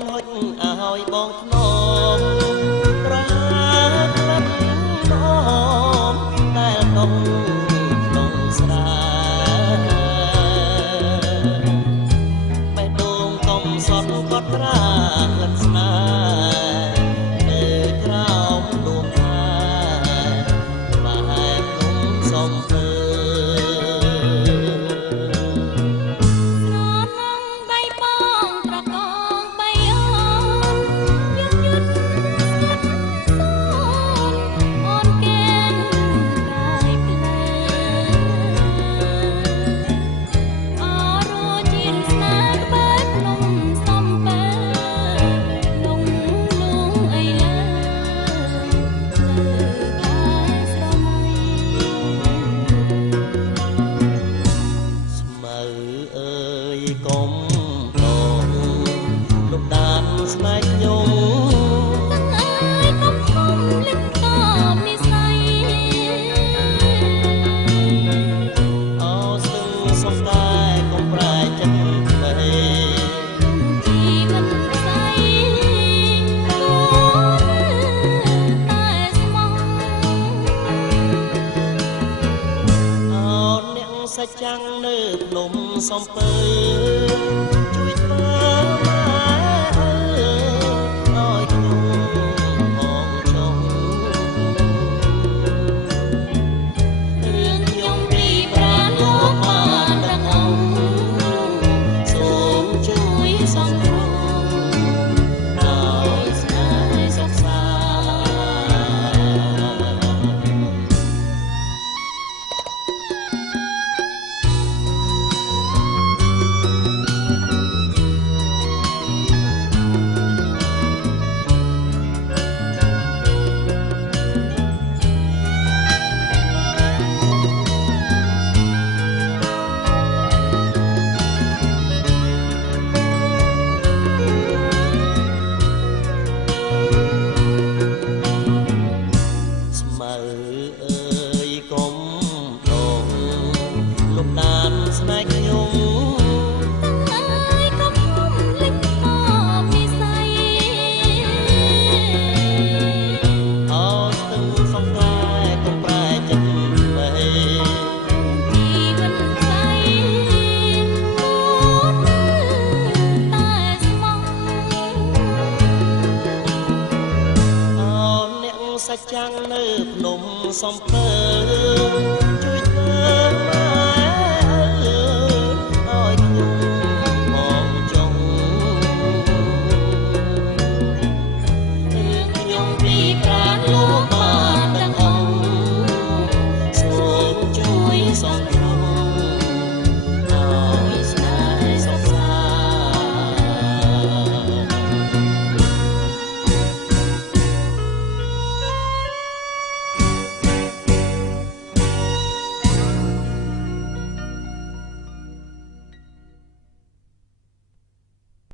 នហុចឲ្យបងថ្នមប្រហើក្លិននំតែនំក្នុងស្រាបេះដូងកុំសត់កត់ត្រាក្លិនស្នេហ៍នៅក្រោមដួងខាប្រហែលនំសំពើកុំតងលោកដានស្នេហ៍ខ្ញុំទាំងអើយកុំខំលិចតបនិស័យអោស្ទឹងសុំតែកុំប្រែចិត្តទៅជីវិតស្អីក៏តែស្មោះអោអ្នកសាច់ចាំងនៅភ្នំសំពើជួយធ្វើម៉ែឲ្យខ្ញុំផងចុងរឿងខ្ញុំពីប្រាណលោកបានទាំងអង្គសូមជួយសំរងដោយស្នេហ៍សុខសាលោកដានស្នេហ៍ខ្ញុំទាំងអើយកុំខំលិចតបនិស័យអោស្ទឹងសំតែកុំប្រែចិត្តទៅជីវិតស្អីក៏តែស្មោះអោអ្នកសាច់ចាំងនៅភ្នំសំពើ